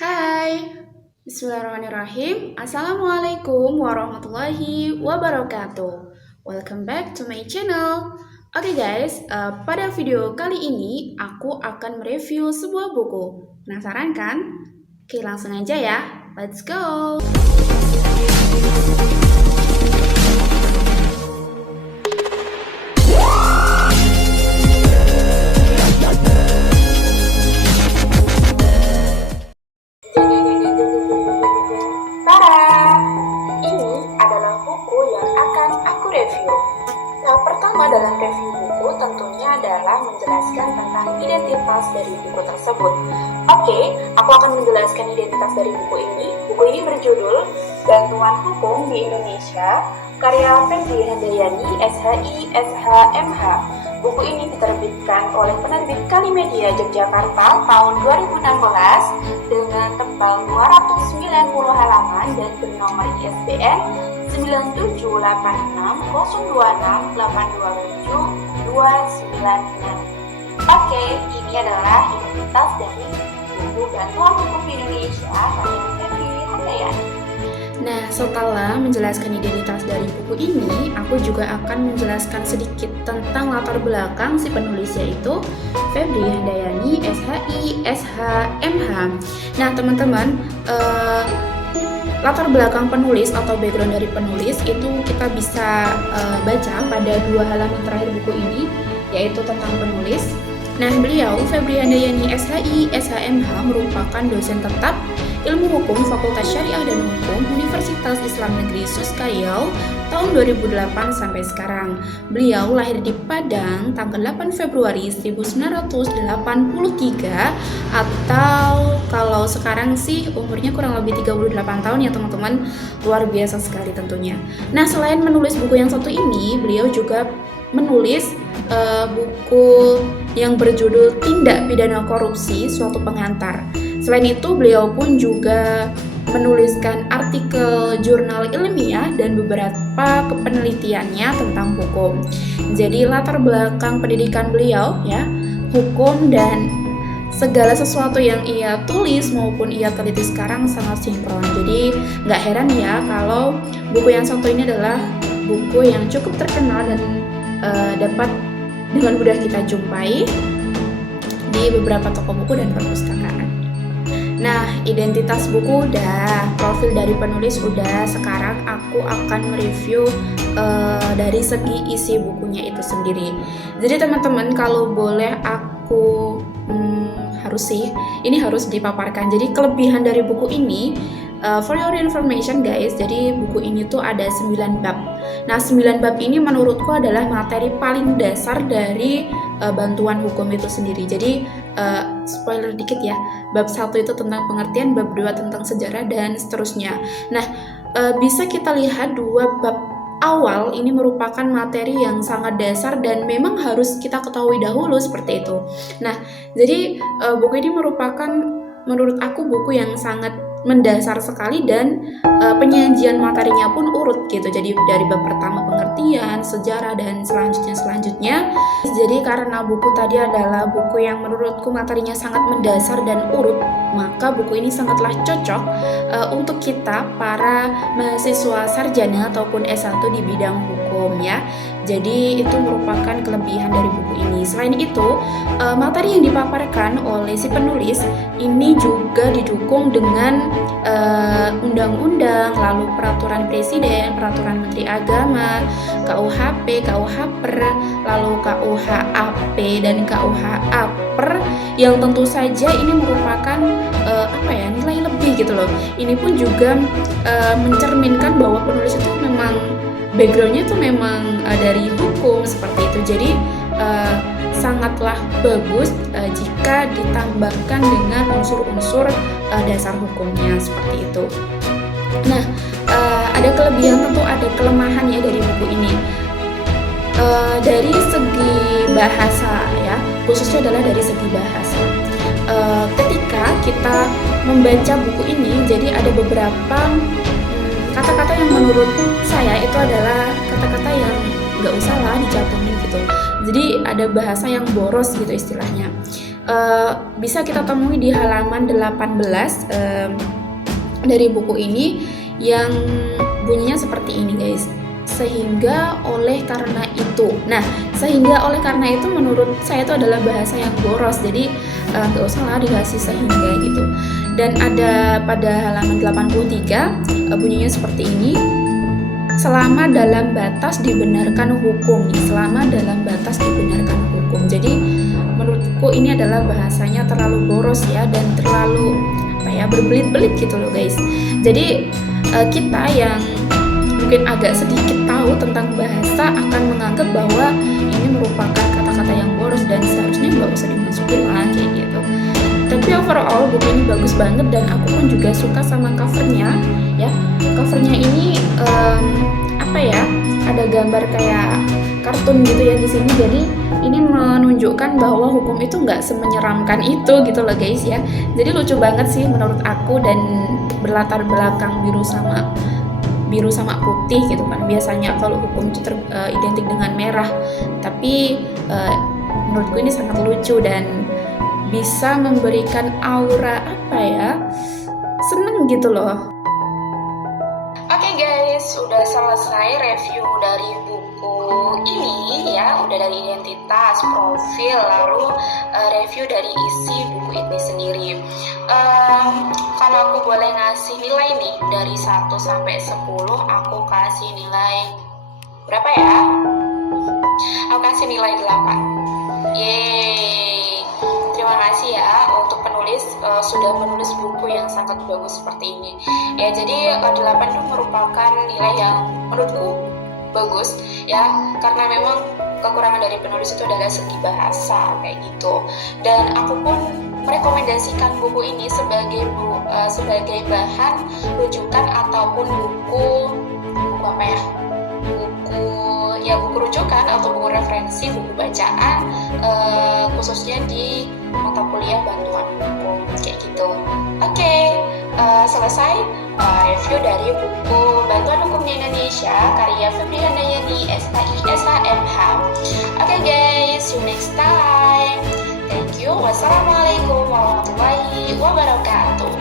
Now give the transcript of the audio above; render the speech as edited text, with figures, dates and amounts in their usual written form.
Hai, Bismillahirrahmanirrahim. Assalamualaikum warahmatullahi wabarakatuh. Welcome back to my channel. Oke guys, pada video kali ini aku akan mereview sebuah buku. Penasaran kan? Oke, langsung aja ya. Let's go. Pertama dalam review buku tentunya adalah menjelaskan tentang identitas dari buku tersebut. Oke, aku akan menjelaskan identitas dari buku ini. Buku ini berjudul Bantuan Hukum di Indonesia, karya Febri Handayani, SHI, SHMH. Buku ini diterbitkan oleh penerbit Kalimedia Yogyakarta tahun 2016 dengan tebal 290 halaman dan bernomor ISBN 9786026827296. Oke, ini adalah identitas dari buku Bantuan Hukum di Indonesia karya Febri Handayani. Nah, setelah menjelaskan identitas dari buku ini, aku juga akan menjelaskan sedikit tentang latar belakang si penulis, yaitu Febri Handayani, SHI, SHMH. Nah, teman-teman, latar belakang penulis atau background dari penulis itu kita bisa baca pada 2 halaman terakhir buku ini, yaitu tentang penulis. Nah, beliau Febri Handayani, SHI, SHMH merupakan dosen tetap Ilmu Hukum Fakultas Syariah dan Hukum Universitas Islam Negeri Suskayau tahun 2008 sampai sekarang. Beliau lahir di Padang tanggal 8 Februari 1983, atau kalau sekarang sih umurnya kurang lebih 38 tahun ya teman-teman. Luar biasa sekali tentunya. Nah, selain menulis buku yang satu ini, beliau juga menulis buku yang berjudul Tindak Pidana Korupsi Suatu Pengantar. Selain itu, beliau pun juga menuliskan artikel jurnal ilmiah dan beberapa penelitiannya tentang hukum. Jadi latar belakang pendidikan beliau ya, hukum dan segala sesuatu yang ia tulis maupun ia teliti sekarang sangat sinkron. Jadi nggak heran ya kalau buku yang satu ini adalah buku yang cukup terkenal dan dapat dengan mudah kita jumpai di beberapa toko buku dan perpustakaan. Nah, identitas buku udah, profil dari penulis udah. Sekarang aku akan mereview dari segi isi bukunya itu sendiri. Jadi teman-teman, kalau boleh aku ini harus dipaparkan. Jadi kelebihan dari buku ini, for your information guys, jadi buku ini tuh ada 9 bab. Nah, 9 bab ini menurutku adalah materi paling dasar dari bantuan hukum itu sendiri. Jadi spoiler dikit ya, bab 1 itu tentang pengertian, bab 2 tentang sejarah dan seterusnya. Nah, bisa kita lihat 2 bab awal ini merupakan materi yang sangat dasar dan memang harus kita ketahui dahulu seperti itu. Nah, jadi buku ini merupakan menurut aku buku yang sangat mendasar sekali dan penyajian materinya pun urut gitu. Jadi dari bab pertama pengertian, sejarah dan selanjutnya. Jadi karena buku tadi adalah buku yang menurutku materinya sangat mendasar dan urut, maka buku ini sangatlah cocok untuk kita para mahasiswa sarjana ataupun S1 di bidang hukum ya. Jadi itu merupakan kelebihan dari buku ini. Selain itu, materi yang dipaparkan oleh si penulis ini juga didukung dengan undang-undang, lalu peraturan presiden, peraturan menteri agama, KUHP, KUHPER, lalu KUHAP dan KUHAPER, yang tentu saja ini merupakan nilai lebih gitu loh. Ini pun juga mencerminkan bahwa penulis itu memang backgroundnya itu memang dari hukum seperti itu. Jadi sangatlah bagus jika ditambahkan dengan unsur-unsur dasar hukumnya seperti itu. Nah, ada kelebihan tentu ada kelemahan ya dari buku ini. Dari segi bahasa ya, khususnya adalah dari segi bahasa. Ketika kita membaca buku ini, jadi ada beberapa kata-kata yang menurut saya itu adalah kata-kata yang nggak usah lah dicantumin gitu. Jadi ada bahasa yang boros gitu istilahnya. bisa kita temui di halaman 18 dari buku ini yang bunyinya seperti ini guys. Sehingga oleh karena itu. Nah, sehingga oleh karena itu menurut saya itu adalah bahasa yang boros. Jadi nggak usah lah dikasih sehingga gitu. Dan ada pada halaman 83 bunyinya seperti ini. Selama dalam batas dibenarkan hukum nih, selama dalam batas dibenarkan hukum. Jadi menurutku ini adalah bahasanya terlalu boros ya, dan terlalu berbelit-belit gitu loh guys. Jadi kita yang mungkin agak sedikit tahu tentang bahasa akan menganggap bahwa ini merupakan kata-kata yang boros dan seharusnya nggak usah dimasukin lah kayak gitu. Tapi overall buku ini bagus banget dan aku pun juga suka sama covernya ya. Covernya ini ada gambar kayak kartun gitu ya di sini. Jadi ini menunjukkan bahwa hukum itu nggak semenyeramkan itu gitu loh guys ya. Jadi lucu banget sih menurut aku, dan berlatar belakang biru sama putih gitu kan. Biasanya kalau hukum itu identik dengan merah, tapi menurutku ini sangat lucu dan bisa memberikan aura seneng gitu loh. Oke guys, sudah selesai review dari buku ini ya, udah dari identitas, profil, lalu review dari isi buku ini sendiri. Kalau aku boleh ngasih nilai nih dari 1 sampai 10, aku kasih nilai berapa ya? Aku kasih nilai 8. Yeay. Terima kasih ya untuk penulis sudah menulis buku yang sangat bagus seperti ini. Ya, jadi 8 itu merupakan nilai yang menurutku bagus ya, karena memang kekurangan dari penulis itu adalah segi bahasa kayak gitu. Dan aku pun merekomendasikan buku ini sebagai bahan rujukan ataupun buku rujukan atau buku referensi, buku bacaan, khususnya di mata kuliah bantuan hukum kayak gitu. Oke, selesai review dari buku Bantuan Hukum di Indonesia karya Febri Handayani SKI SHMH. Oke guys, see you next time. Thank you. Wassalamualaikum warahmatullahi wabarakatuh.